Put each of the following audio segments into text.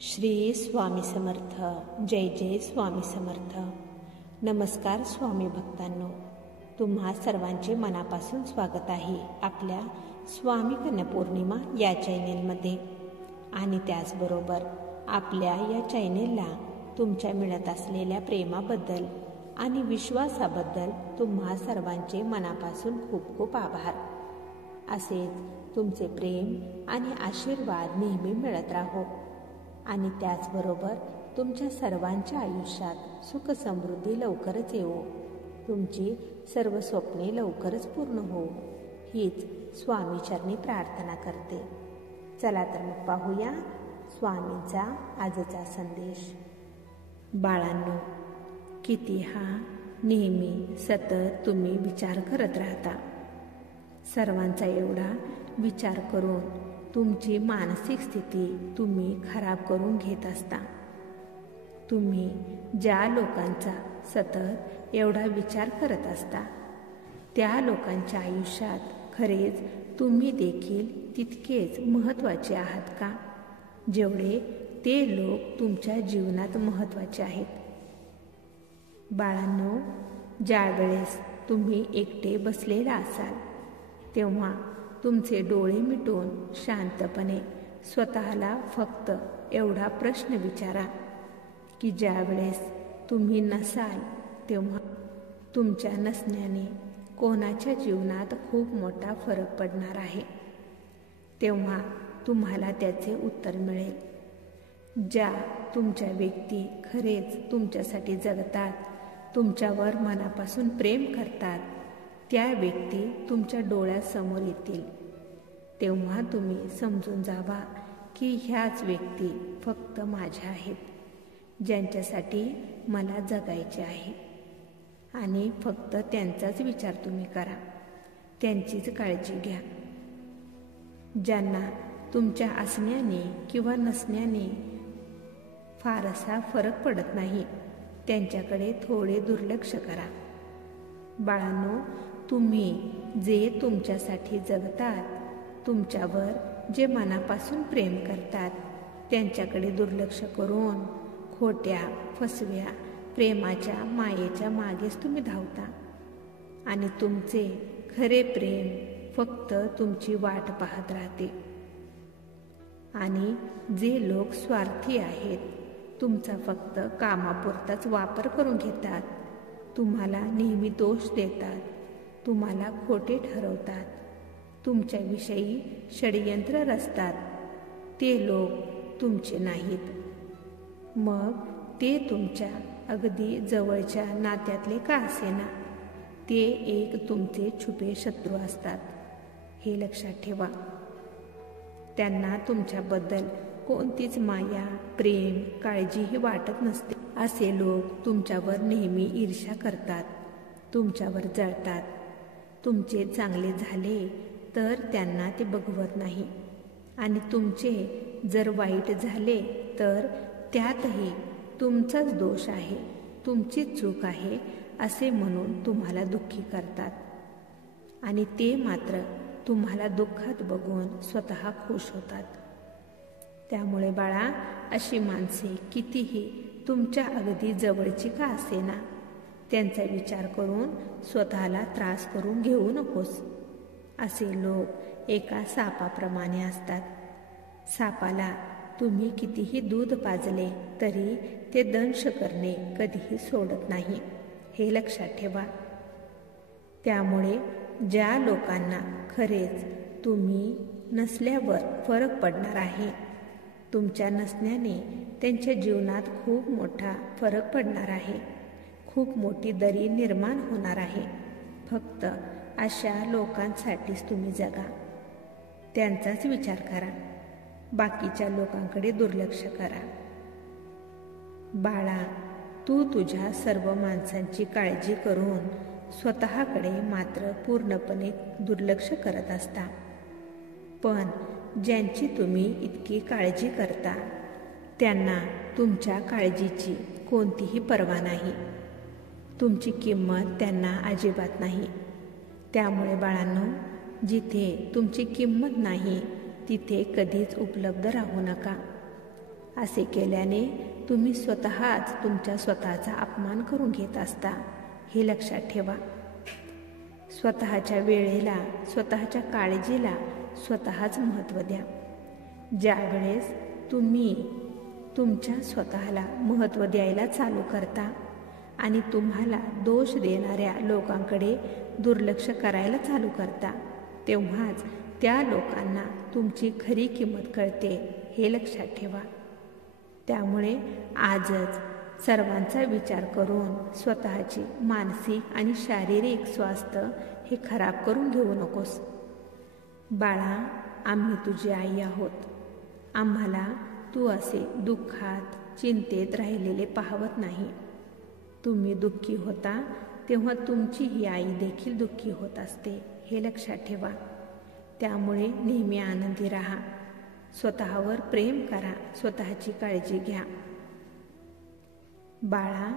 श्री स्वामी समर्थ. जय जय स्वामी समर्थ. नमस्कार स्वामी भक्तांनो, तुम्हा सर्वांचे मनापासून स्वागत आहे आपल्या स्वामी कन्या पौर्णिमा या चॅनेलमध्ये. आणि त्याचबरोबर आपल्या या चॅनेलला तुमच्या मिळत असलेल्या प्रेमाबद्दल आणि विश्वासाबद्दल तुम्हा सर्वांचे मनापासून खूप खूप आभार. असेच तुमचे प्रेम आणि आशीर्वाद नेहमी मिळत राहो आणि त्याचबरोबर तुमच्या सर्वांच्या आयुष्यात सुख समृद्धी लवकरच येवो, तुमची सर्व स्वप्ने लवकरच पूर्ण हो, हीच स्वामीचरणी प्रार्थना करते. चला तर मग पाहूया स्वामींचा आजचा संदेश. बाळांनो, किती हा नेहमी सतत तुम्ही विचार करत राहता. सर्वांचा एवढा विचार करून तुमची मानसिक स्थिती तुम्ही खराब करून घेत असता. तुम्ही ज्या लोकांचा सतत एवढा विचार करत असता त्या लोकांच्या आयुष्यात खरेच तुम्ही देखील तितकेच महत्त्वाचे आहात का, जेवढे ते लोक तुमच्या जीवनात महत्त्वाचे आहेत? बाळांनो, ज्या वेळेस तुम्ही एकटे बसलेला असाल तेव्हा तुमचे डोळे मिटून शांतपणे स्वतःला फक्त एवढा प्रश्न विचारा की ज्या वेळेस तुम्ही नसाल तेव्हा तुमच्या नसण्याने कोणाच्या जीवनात खूप मोठा फरक पडणार आहे. तेव्हा तुम्हाला त्याचे उत्तर मिळेल. ज्या तुमच्या व्यक्ती खरेच तुमच्यासाठी जगतात, तुमच्यावर मनापासून प्रेम करतात, त्या व्यक्ती तुमच्या डोळ्यासमोर येतील. तेव्हा तुम्ही समजून जावा की ह्याच व्यक्ती फक्त माझ्या आहेत, ज्यांच्यासाठी मला जगायचे आहे. आणि फक्त त्यांचाच विचार तुम्ही करा, त्यांचीच काळजी घ्या. ज्यांना तुमच्या असण्याने किंवा नसण्याने फारसा फरक पडत नाही त्यांच्याकडे थोडे दुर्लक्ष करा. बाळांनो, तुम्ही जे तुमच्यासाठी जगतात, तुमच्यावर जे मनापासून प्रेम करतात, त्यांच्याकडे दुर्लक्ष करून खोट्या फसव्या प्रेमाच्या मायेच्या मागेच तुम्ही धावता. आणि तुमचे खरे प्रेम फक्त तुमची वाट पाहत राहते. आणि जे लोक स्वार्थी आहेत, तुमचा फक्त कामापुरताच वापर करून घेतात, तुम्हाला नेहमी दोष देतात, तुम्हाला खोटे ठरवतात, तुमच्याविषयी षडयंत्र रचतात, ते लोक तुमचे नाहीत. मग ते तुमच्या अगदी जवळच्या नात्यातले का असेना, ते एक तुमचे छुपे शत्रू असतात, हे लक्षात ठेवा. त्यांना तुमच्याबद्दल कोणतीच माया, प्रेम, काळजीही वाटत नसते. असे लोक तुमच्यावर नेहमी ईर्ष्या करतात, तुमच्यावर जळतात. तुमचे चांगले झाले तर त्यांना ते बघवत नाही, आणि तुमचे जर वाईट झाले तर त्यातही तुमचाच दोष आहे, तुमचीच चूक आहे असे म्हणून तुम्हाला दुःखी करतात. आणि ते मात्र तुम्हाला दुःखात बघून स्वतः खुश होतात. त्यामुळे बाळा, अशी माणसे कितीही तुमच्या अगदी जवळची का असेना, त्यांचा विचार करून स्वतःला त्रास करून घेऊ नकोस. असे लोक एका सापाप्रमाणे असतात. सापाला तुम्ही कितीही दूध पाजले तरी ते दंश करणे कधीही सोडत नाही, हे लक्षात ठेवा. त्यामुळे ज्या लोकांना खरेच तुम्ही नसल्यावर फरक पडणार आहे, तुमच्या नसण्याने त्यांच्या जीवनात खूप मोठा फरक पडणार आहे, खूप मोठी दरी निर्माण होणार आहे, फक्त अशा लोकांसाठीच तुम्ही जगा, त्यांचाच विचार करा, बाकीच्या लोकांकडे दुर्लक्ष करा. बाळा, तू तुझ्या सर्व माणसांची काळजी करून स्वतःकडे मात्र पूर्णपणे दुर्लक्ष करत असता. पण ज्यांची तुम्ही इतकी काळजी करता त्यांना तुमच्या काळजीची कोणतीही पर्वा नाही, तुमची किंमत त्यांना अजिबात नाही. त्यामुळे बाळांनो, जिथे तुमची किंमत नाही तिथे कधीच उपलब्ध राहू नका. असे केल्याने तुम्ही स्वतःच तुमच्या स्वतःचा अपमान करून घेत असता, हे लक्षात ठेवा. स्वतःच्या वेळेला, स्वतःच्या काळजीला स्वतःच महत्त्व द्या. ज्यावेळेस तुम्ही तुमच्या स्वतःला महत्त्व द्यायला चालू करता आणि तुम्हाला दोष देणाऱ्या लोकांकडे दुर्लक्ष करायला चालू करता, तेव्हाच त्या लोकांना तुमची खरी किंमत कळते, हे लक्षात ठेवा. त्यामुळे आजच सर्वांचा विचार करून स्वतःची मानसिक आणि शारीरिक स्वास्थ्य हे खराब करून घेऊ नकोस. बाळा, आम्ही तुझी आई आहोत. आम्हाला तू असे दुःखात, चिंतेत राहिलेले पाहवत नाही. तुम्ही दुःखी होता तेव्हा तुमची ही आई देखील दुःखी होत असते, हे लक्षात ठेवा. त्यामुळे नेहमी आनंदी राहा. स्वतःवर प्रेम करा, स्वतःची काळजी घ्या. बाळा,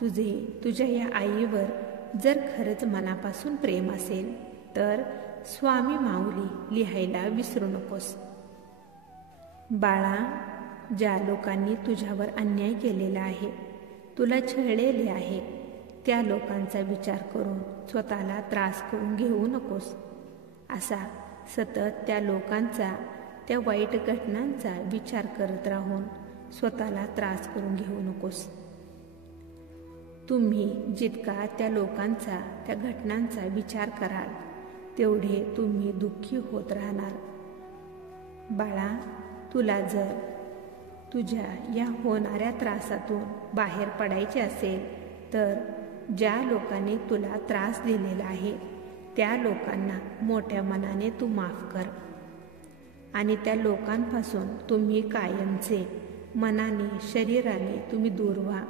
तुझ्या या आईवर जर खरंच मनापासून प्रेम असेल तर स्वामी माऊली लिहायला विसरू नकोस. बाळा, ज्या लोकांनी तुझ्यावर अन्याय केलेला आहे, तुला छळलेले आहे, त्या लोकांचा विचार करून स्वतःला त्रास करून घेऊ नकोस. असा सतत त्या लोकांचा, त्या वाईट घटनांचा विचार करत राहून स्वतःला त्रास करून घेऊ नकोस. तुम्ही जितका त्या लोकांचा, त्या घटनांचा विचार कराल तेवढे तुम्ही दुःखी होत राहणार. बाळा, तुला जर तुझ्या या होणाऱ्या त्रासातून बाहेर पडायचे असेल तर ज्या लोकांनी तुला त्रास दिलेला आहे त्या लोकांना मोठ्या मनाने तू माफ कर आणि त्या लोकांपासून तुम्ही कायमचे मनाने, शरीराने तुम्ही दूर व्हा.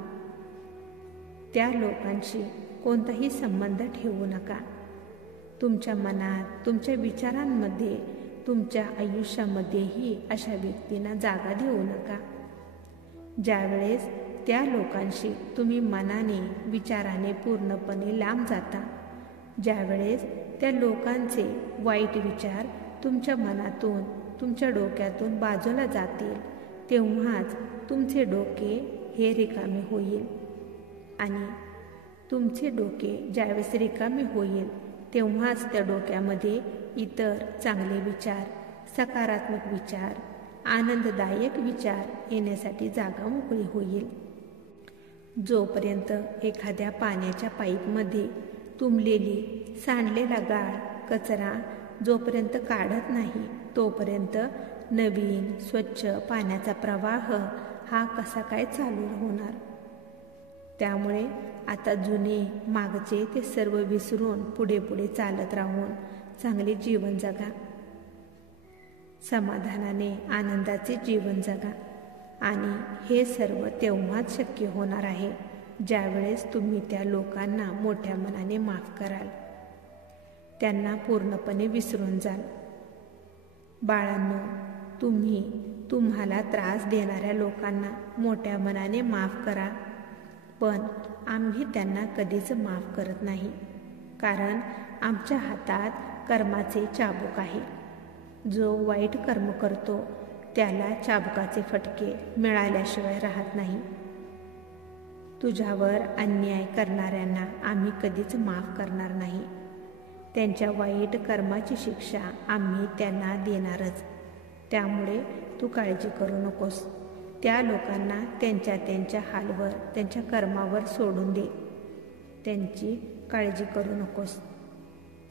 त्या लोकांशी कोणताही संबंध ठेवू नका. तुमच्या मनात, तुमच्या विचारांमध्ये, तुमच्या आयुष्यामध्येही अशा व्यक्तींना जागा देऊ नका. ज्यावेळेस त्या लोकांशी तुम्ही मनाने, विचाराने पूर्णपणे लांब जाता, ज्यावेळेस त्या लोकांचे वाईट विचार तुमच्या मनातून, तुमच्या डोक्यातून बाजूला जातील, तेव्हाच तुमचे डोके हे रिकामे होईल. आणि तुमचे डोके ज्यावेळेस रिकामे होईल तेव्हाच त्या डोक्यामध्ये इतर चांगले विचार, सकारात्मक विचार, आनंददायक विचार येण्यासाठी जागा मोकळी होईल. जोपर्यंत एखाद्या पाण्याच्या पाईपमध्ये तुंबलेली, सांडलेला गाळ, कचरा जोपर्यंत काढत नाही तोपर्यंत नवीन, स्वच्छ पाण्याचा प्रवाह हा कसा काय चालू होणार? त्यामुळे आता जुने, मागचे ते सर्व विसरून पुढे पुढे चालत राहून चांगले जीवन जगा. समाधानाने, आनंदाचे जीवन जगा. आणि हे सर्व तेव्हाच शक्य होणार आहे ज्यावेळेस तुम्ही त्या लोकांना मोठ्या मनाने माफ कराल, त्यांना पूर्णपणे विसरून जाल. बाळांनो, तुम्हाला त्रास देणाऱ्या लोकांना मोठ्या मनाने माफ करा, पण आम्ही त्यांना कधीच माफ करत नाही, कारण आमच्या हातात कर्माचे चाबूक आहे. जो वाईट कर्म करतो त्याला चाबुकाचे फटके मिळाल्याशिवाय राहत नाही. तुझ्यावर अन्याय करणाऱ्यांना आम्ही कधीच माफ करणार नाही. त्यांच्या वाईट कर्माची शिक्षा आम्ही त्यांना देणारच. त्यामुळे तू काळजी करू नकोस. त्या लोकांना त्यांच्या हालवर, त्यांच्या कर्मावर सोडून दे. त्यांची काळजी करू नकोस.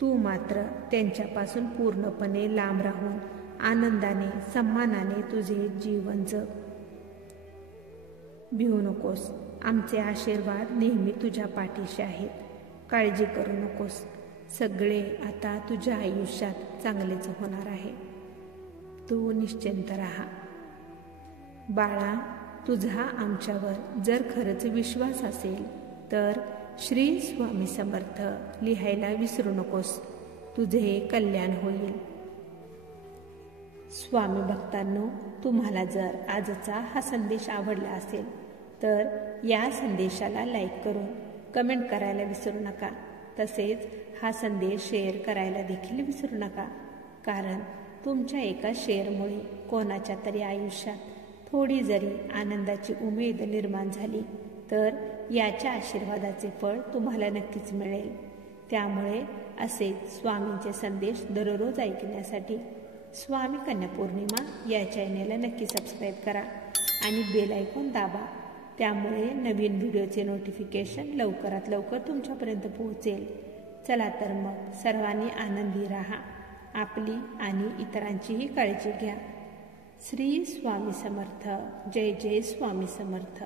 तू मात्र त्यांच्यापासून पूर्णपणे लांब राहून आनंदाने, सन्मानाने तुझे जीवन जग. भिवू नकोस. आमचे आशीर्वाद नेहमी तुझ्या पाठीशी आहेत. काळजी करू नकोस. सगळे आता तुझ्या आयुष्यात चांगलेच होणार आहे. तू निश्चिंत राहा. बाळा, तुझा आमच्यावर जर खरंच विश्वास असेल तर श्री स्वामी समर्थ लिहायला विसरू नकोस. तुझे कल्याण होईल. स्वामी भक्तांनो, तुम्हाला जर आजचा हा संदेश आवडला असेल तर या संदेशाला लाईक करून कमेंट करायला विसरू नका. तसेच हा संदेश शेअर करायला देखील विसरू नका, कारण तुमच्या एका शेअरमुळे कोणाच्या तरी आयुष्यात थोडी जरी आनंदाची उमेद निर्माण झाली तर याच्या आशीर्वादाचे फळ तुम्हाला नक्कीच मिळेल. त्यामुळे असेच स्वामींचे संदेश दररोज ऐकण्यासाठी स्वामी कन्या पौर्णिमा या चॅनेलला नक्की सबस्क्राईब करा आणि बेल आयकॉन दाबा. त्यामुळे नवीन व्हिडिओचे नोटिफिकेशन लवकरात लवकर तुमच्यापर्यंत पोहोचेल. चला तर मग सर्वांनी आनंदी राहा. आपली आणि इतरांचीही काळजी घ्या. श्री स्वामी समर्थ. जय जय स्वामी समर्थ.